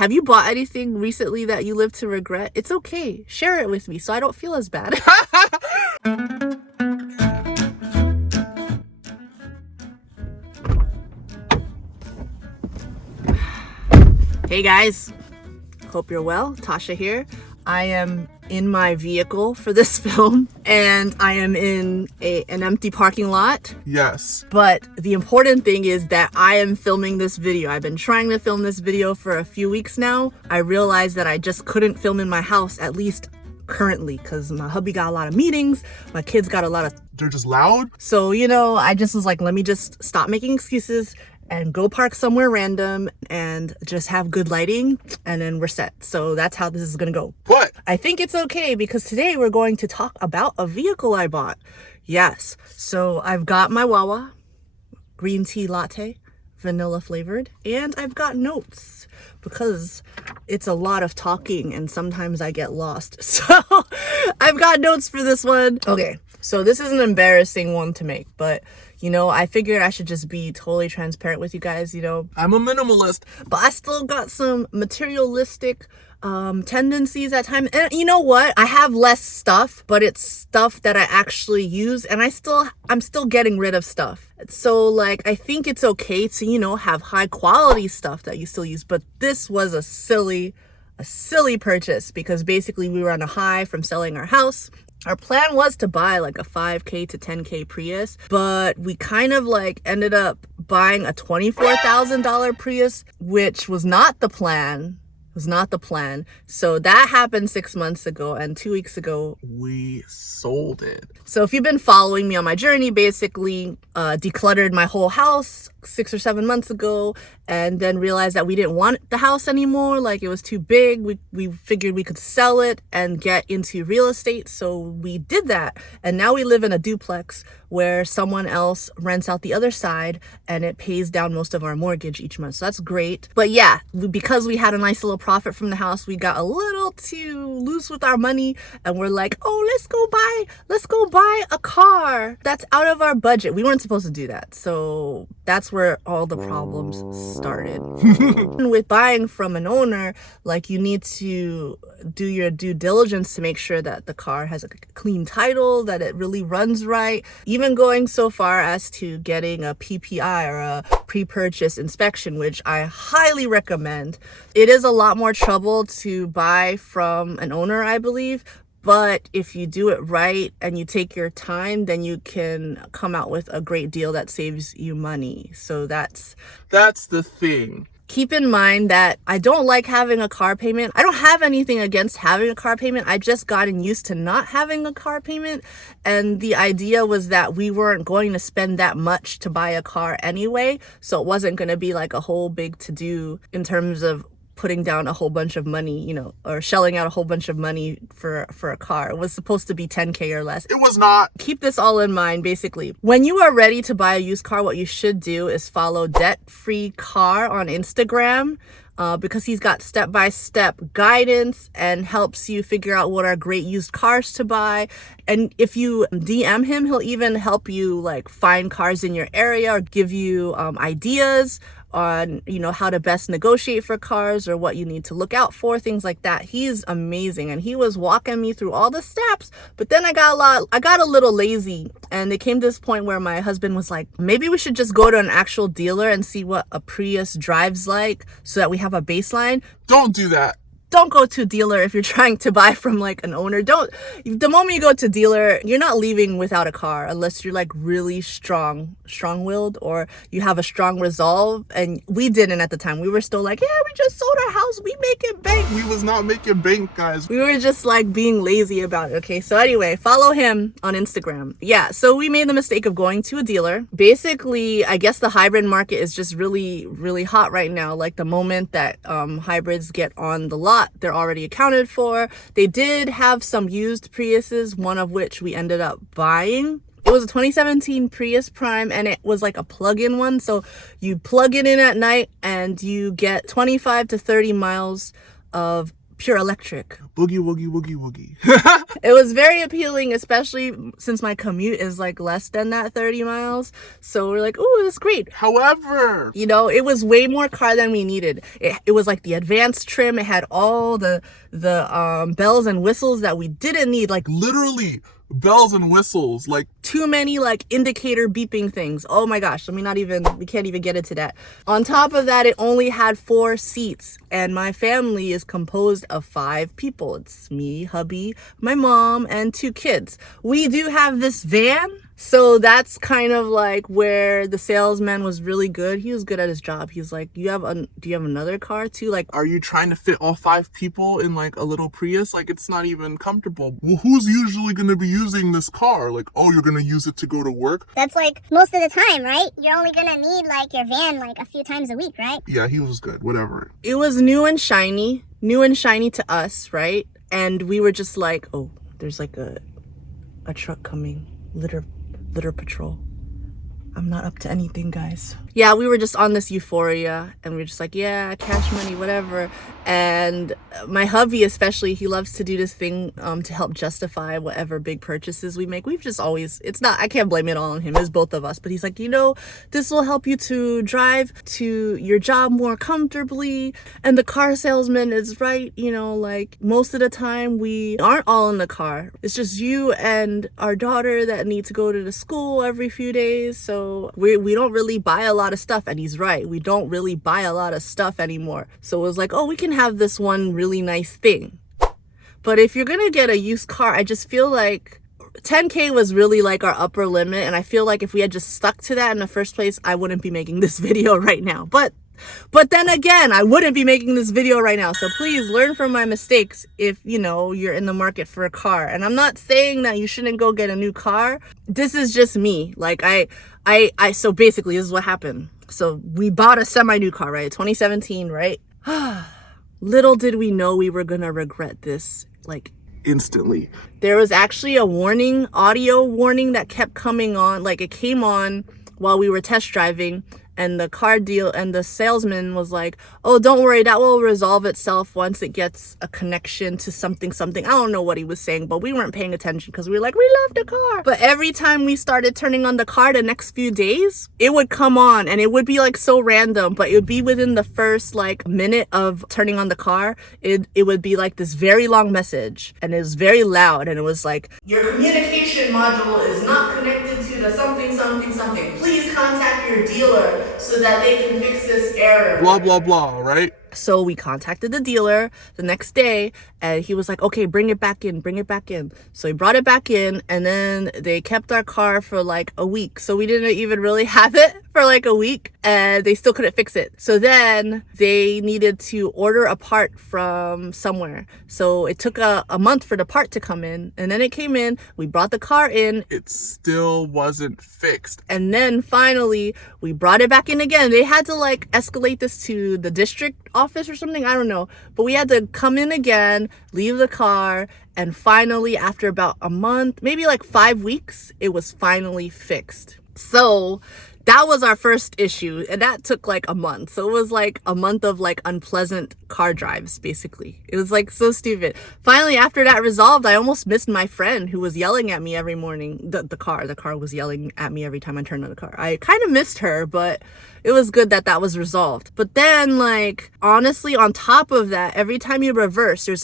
Have you bought anything recently that you live to regret? It's okay. Share it with me so I don't feel as bad. Hey guys, hope you're well. Tasha here. I am in my vehicle for this film and I am in an empty parking lot. Yes. But the important thing is that I am filming this video. I've been trying to film this video for a few weeks now. I realized that I just couldn't film in my house, at least currently, because my hubby got a lot of meetings, my kids got a lot of... They're just loud? So, I just was like, let me just stop making excuses and go park somewhere random and just have good lighting, and then we're set. So that's how this is gonna go. What? I think it's okay because today we're going to talk about a vehicle I bought. Yes, so I've got my Wawa green tea latte, vanilla flavored, and I've got notes because it's a lot of talking and sometimes I get lost. So I've got notes for this one. Okay, so this is an embarrassing one to make, but I figured I should just be totally transparent with you guys. I'm a minimalist. But I still got some materialistic tendencies at times. And you know what? I have less stuff, but it's stuff that I actually use, and I'm still getting rid of stuff. So I think it's okay to, have high quality stuff that you still use. But this was a silly purchase because basically we were on a high from selling our house. Our plan was to buy a 5K to 10K Prius, but we kind of ended up buying a $24,000 Prius, which was not the plan. So that happened 6 months ago, and 2 weeks ago we sold it. So if you've been following me on my journey, basically decluttered my whole house 6 or 7 months ago, and then realized that we didn't want the house anymore. It was too big. We figured we could sell it and get into real estate. So we did that. And now we live in a duplex where someone else rents out the other side and it pays down most of our mortgage each month. So that's great. But yeah, because we had a nice little profit from the house, we got a little too loose with our money and we're like, oh, let's go buy a car that's out of our budget. We weren't supposed to do that. So that's where all the problems started. With buying from an owner, you need to do your due diligence to make sure that the car has a clean title, that it really runs right. Even going so far as to getting a PPI or a pre-purchase inspection, which I highly recommend. It is a lot more trouble to buy from an owner, I believe. But if you do it right and you take your time, then you can come out with a great deal that saves you money. So that's the thing. Keep in mind that I don't like having a car payment. I don't have anything against having a car payment. I just gotten used to not having a car payment. And the idea was that we weren't going to spend that much to buy a car anyway. So it wasn't going to be a whole big to-do in terms of putting down a whole bunch of money, or shelling out a whole bunch of money for a car. It was supposed to be 10K or less. It was not. Keep this all in mind, basically. When you are ready to buy a used car, what you should do is follow Debt Free Car on Instagram. Because he's got step-by-step guidance and helps you figure out what are great used cars to buy. And if you DM him, he'll even help you find cars in your area or give you ideas on how to best negotiate for cars or what you need to look out for, things like that. He's amazing, and he was walking me through all the steps. But then I got a little lazy, and it came to this point where my husband was like, maybe we should just go to an actual dealer and see what a Prius drives like so that we have a baseline. Don't do that. Don't go to a dealer if you're trying to buy from an owner. The moment you go to a dealer, you're not leaving without a car unless you're really strong-willed, or you have a strong resolve. And we didn't at the time. We were still we just sold our house. We make it bank. We was not making bank, guys. We were just being lazy about it. Okay. So anyway, follow him on Instagram. Yeah. So we made the mistake of going to a dealer. Basically, I guess the hybrid market is just really, really hot right now. The moment that hybrids get on the lot, they're already accounted for. They did have some used Priuses, one of which we ended up buying. It was a 2017 Prius Prime, and it was a plug-in one. So you plug it in at night and you get 25 to 30 miles of pure electric. Boogie, woogie, woogie, woogie. It was very appealing, especially since my commute is like less than that 30 miles. So we're like, oh, that's great. However, You know, it was way more car than we needed. It was like the advanced trim. It had all the bells and whistles that we didn't need. Like literally bells and whistles, like too many like indicator beeping things. Oh my gosh, we can't even get into that. On top of that, it only had 4 seats, and my family is composed of 5 people. It's me, hubby, my mom, and 2 kids. We do have this van. So that's kind of like where the salesman was really good. He was good at his job. He's like, do you have another car too? Like, are you trying to fit all 5 people in like a little Prius? Like, it's not even comfortable. Well, who's usually going to be using this car? Like, oh, you're going to use it to go to work? That's like most of the time, right? You're only gonna need like your van like a few times a week, right? Yeah, he was good. Whatever. it was new and shiny to us, right? And we were just like, oh, there's like a truck coming. Litter patrol. I'm not up to anything, guys. Yeah, we were just on this euphoria, and we were just like, yeah, cash money, whatever. And my hubby especially, he loves to do this thing to help justify whatever big purchases we make. We've just always, I can't blame it all on him, it's both of us. But he's like, you know, this will help you to drive to your job more comfortably. And the car salesman is right, you know, like most of the time we aren't all in the car. It's just you and our daughter that need to go to the school every few days. So we don't really buy a lot of stuff. And he's right, we don't really buy a lot of stuff anymore. So it was like, oh, we can have this one really nice thing. But if you're gonna get a used car, I just feel like 10K was really like our upper limit. And I feel like if we had just stuck to that in the first place, I wouldn't be making this video right now. But then again, I wouldn't be making this video right now. So please learn from my mistakes if, you know, you're in the market for a car. And I'm not saying that you shouldn't go get a new car. This is just me. Like so basically this is what happened. So we bought a semi-new car, right? 2017, right? Little did we know we were gonna regret this, like, Instantly. there was actually a audio warning that kept coming on. Like, it came on while we were test driving, and the salesman was like, oh, don't worry, that will resolve itself once it gets a connection to something. I don't know what he was saying, but we weren't paying attention because we were like, we love the car. But every time we started turning on the car the next few days, it would come on, and it would be like so random, but it would be within the first like minute of turning on the car. It would be like this very long message, and it was very loud, and it was like, your communication module is not connected to the something. Please contact your dealer so that they can fix this error. Blah, blah, blah, right? So we contacted the dealer the next day, and he was like, okay, bring it back in. So he brought it back in, and then they kept our car for like a week. So we didn't even really have it for like a week, and they still couldn't fix it. So then they needed to order a part from somewhere. So it took a month for the part to come in, and then it came in. We brought the car in. It still wasn't fixed. And then finally, we brought it back in again. They had to like escalate this to the district office or something, I don't know, but we had to come in again, leave the car, and finally after about a month, maybe like 5 weeks, it was finally fixed. So that was our first issue, and that took like a month. So it was like a month of like unpleasant car drives, basically. It was like so stupid. Finally, after that resolved, I almost missed my friend who was yelling at me every morning. The car was yelling at me every time I turned on the car. I kind of missed her, but it was good that that was resolved. But then, like, honestly, on top of that, every time you reverse, there's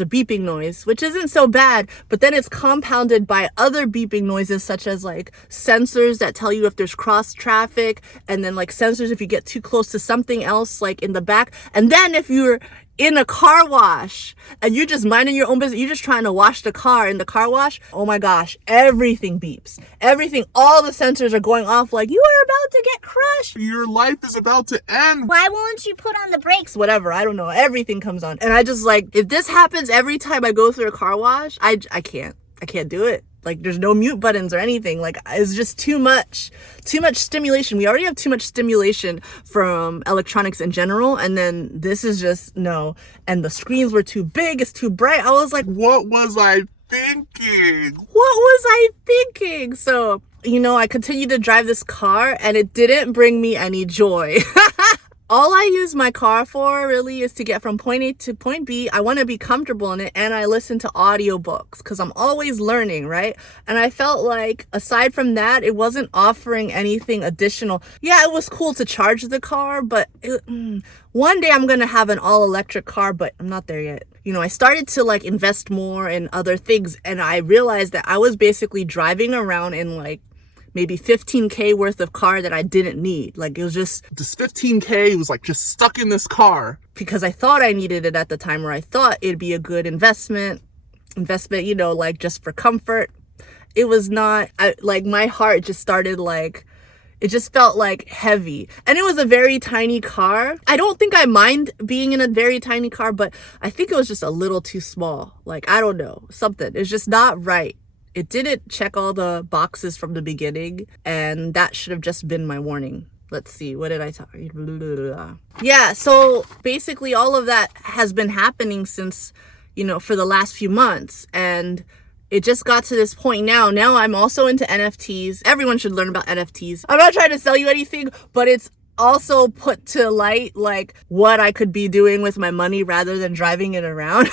a beeping noise, which isn't so bad, but then it's compounded by other beeping noises, such as like sensors that tell you if there's cross traffic, and then like sensors if you get too close to something else like in the back. And then if you're in a car wash and you're just minding your own business, you're just trying to wash the car in the car wash, oh my gosh, everything beeps. Everything, all the sensors are going off like, you are about to get crushed. Your life is about to end. Why won't you put on the brakes? Whatever, I don't know, everything comes on. And I just like, if this happens every time I go through a car wash, I can't do it. Like, there's no mute buttons or anything. Like, it's just too much stimulation. We already have too much stimulation from electronics in general, and then this is just no. And the screens were too big, it's too bright. I was like, what was I thinking? So, you know, I continued to drive this car, and it didn't bring me any joy. all I use my car for really is to get from point A to point B. I want to be comfortable in it, and I listen to audiobooks because I'm always learning, right? And I felt like aside from that, it wasn't offering anything additional. Yeah, it was cool to charge the car, but one day I'm going to have an all-electric car, but I'm not there yet. You know, I started to like invest more in other things, and I realized that I was basically driving around in like maybe 15K worth of car that I didn't need. Like it was just This 15K was like just stuck in this car. because I thought I needed it at the time, or I thought it'd be a good investment, you know, like just for comfort. It was not, like my heart just started like, it just felt like heavy. And it was a very tiny car. I don't think I mind being in a very tiny car, but I think it was just a little too small. Like, I don't know, something. It's just not right. It didn't check all the boxes from the beginning, and that should have just been my warning. Let's see, what did I tell you? Yeah, so basically all of that has been happening since, you know, for the last few months, and it just got to this point now. Now I'm also into NFTs. Everyone should learn about NFTs. I'm not trying to sell you anything, but it's also put to light like what I could be doing with my money rather than driving it around.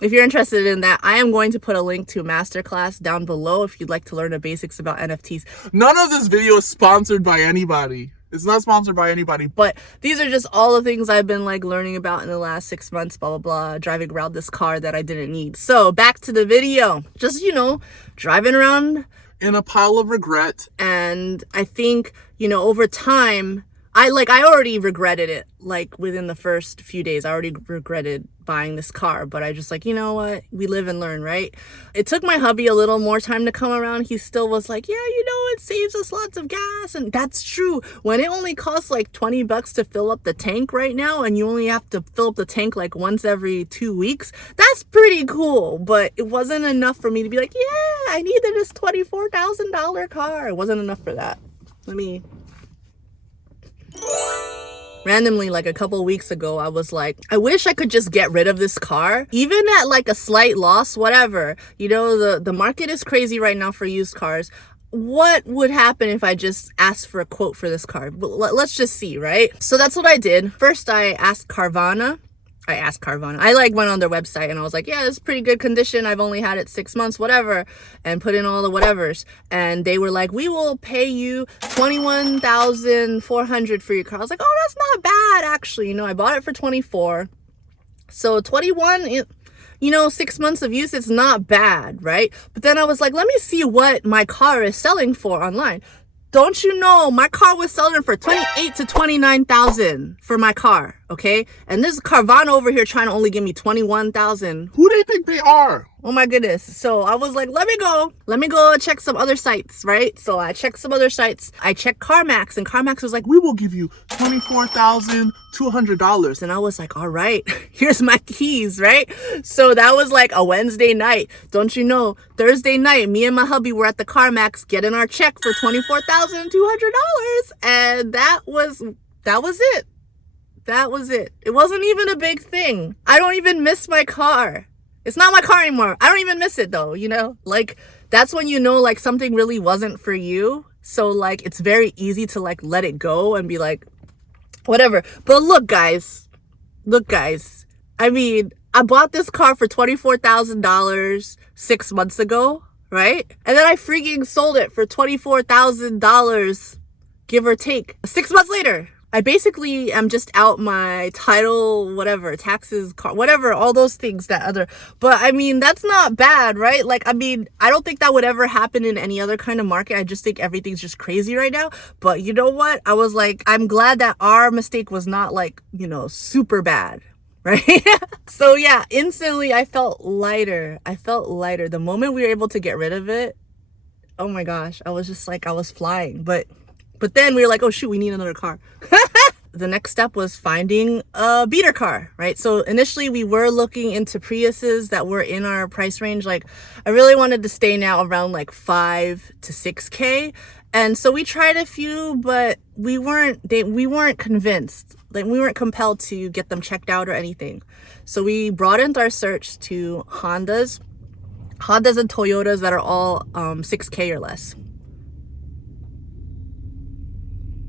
If you're interested in that, I am going to put a link to a masterclass down below if you'd like to learn the basics about NFTs. None of this video is sponsored by anybody. It's not sponsored by anybody. But these are just all the things I've been like learning about in the last 6 months, blah, blah, blah, driving around this car that I didn't need. So back to the video. Just, you know, driving around In a pile of regret. And I think, you know, over time, I already regretted it. Like within the first few days, I already regretted buying this car, but I just like, you know what? We live and learn, right? It took my hubby a little more time to come around. He still was like, yeah, you know, it saves us lots of gas. And that's true. When it only costs like $20 to fill up the tank right now, and you only have to fill up the tank like once every 2 weeks, that's pretty cool. But it wasn't enough for me to be like, yeah, I needed this $24,000 car. It wasn't enough for that. Randomly, like a couple weeks ago, I was like, I wish I could just get rid of this car, even at like a slight loss, whatever. You know, the market is crazy right now for used cars. What would happen if I just asked for a quote for this car? Let's just see, right? So that's what I did. First, I asked Carvana. I like went on their website and I was like, yeah, it's pretty good condition. I've only had it 6 months, whatever, and put in all the whatevers. And they were like, we will pay you $21,400 for your car. I was like, oh, that's not bad, actually. You know, I bought it for 24. So 21, you know, 6 months of use, it's not bad, right? But then I was like, let me see what my car is selling for online. Don't you know, my car was selling for $28,000 to $29,000 for my car, okay? And this Carvana over here trying to only give me $21,000. Who they think they are? Oh my goodness. So I was like, let me go check some other sites, right? So I checked some other sites. I checked CarMax, and CarMax was like, We will give you $24,200. and I was like, all right, here's my keys, right? So that was like a Wednesday night. Don't you know, Thursday night, me and my hubby were at the CarMax getting our check for $24,200. And that was it. That was it. It wasn't even a big thing. I don't even miss my car. It's not my car anymore. I don't even miss it though, you know? Like, that's when you know, like, something really wasn't for you. So, like, it's very easy to, like, let it go and be like, whatever. But look, guys. I mean, I bought this car for $24,000 6 months ago, right? And then I freaking sold it for $24,000, give or take, 6 months later. I basically am just out my title, whatever, taxes, car, whatever, all those things, but I mean, that's not bad, right? Like, I mean, I don't think that would ever happen in any other kind of market. I just think everything's just crazy right now. But you know what? I was like, I'm glad that our mistake was not like, you know, super bad. Right? So yeah, instantly I felt lighter. The moment we were able to get rid of it, oh my gosh, I was just like, I was flying. But then we were like, oh shoot, we need another car. The next step was finding a beater car, right? So initially we were looking into Priuses that were in our price range. Like, I really wanted to stay now around like 5 to 6K. And so we tried a few, but we weren't convinced. Like, we weren't compelled to get them checked out or anything. So we broadened our search to Hondas and Toyotas that are all 6K or less.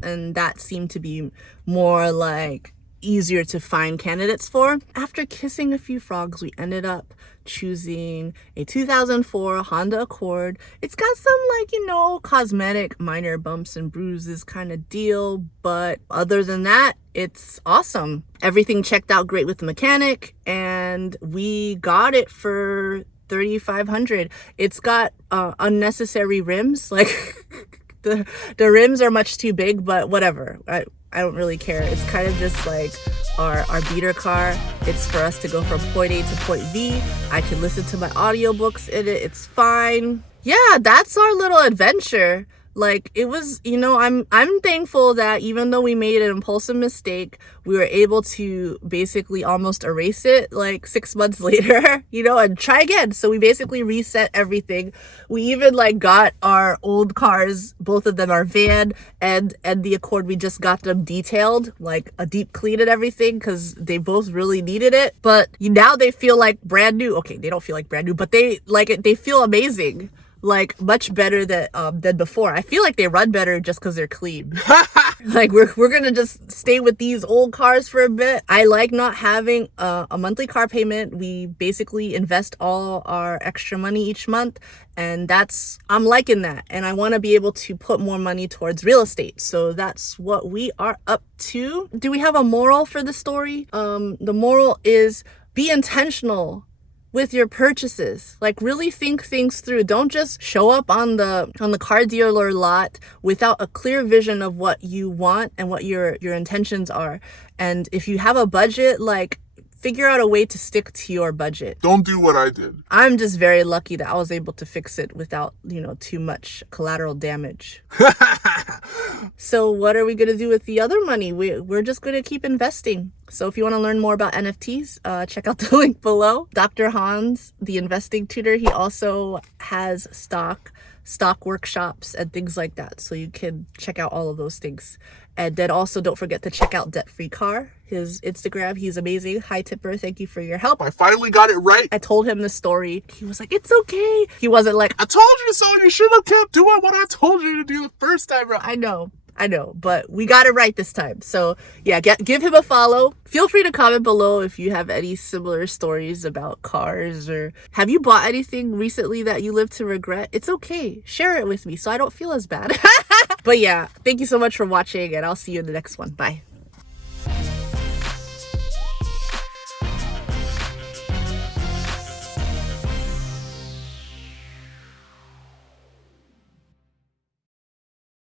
and that seemed to be more like easier to find candidates for. After kissing a few frogs, we ended up choosing a 2004 Honda Accord. It's got some like, you know, cosmetic minor bumps and bruises kind of deal, but other than that, it's awesome. Everything checked out great with the mechanic, and we got it for $3,500. It's got unnecessary rims, like the rims are much too big, but whatever. I don't really care. It's kind of just like our beater car. It's for us to go from point A to point B. I can listen to my audiobooks in it. It's fine. Yeah, that's our little adventure. Like, it was, you know, I'm thankful that even though we made an impulsive mistake, we were able to basically almost erase it like 6 months later, you know, and try again. So we basically reset everything. We even like got our old cars, both of them, our van and the Accord, we just got them detailed, like a deep clean and everything, because they both really needed it. But now they feel like brand new. Okay, they don't feel like brand new, but they like it. They feel amazing. Like much better than before. I feel like they run better just because they're clean. Like we're gonna just stay with these old cars for a bit. I like not having a monthly car payment. We basically invest all our extra money each month, and I'm liking that. And I want to be able to put more money towards real estate. So that's what we are up to. Do we have a moral for the story? The moral is be intentional with your purchases. Like, really think things through. Don't just show up on the car dealer lot without a clear vision of what you want and what your intentions are. And if you have a budget, like, figure out a way to stick to your budget. Don't do what I did. I'm just very lucky that I was able to fix it without, you know, too much collateral damage. So what are we going to do with the other money? We're just going to keep investing. So if you want to learn more about NFTs, check out the link below. Dr. Hans, the investing tutor, he also has stock workshops and things like that. So you can check out all of those things. And then also don't forget to check out Debt Free Car, his Instagram. He's amazing. Hi, Tipper. Thank you for your help. I finally got it right. I told him the story. He was like, it's okay. He wasn't like, I told you so. You should have kept doing what I told you to do the first time. I know, but we got it right this time. So yeah, give him a follow. Feel free to comment below if you have any similar stories about cars, or have you bought anything recently that you live to regret? It's okay. Share it with me so I don't feel as bad. But yeah, thank you so much for watching, and I'll see you in the next one. Bye.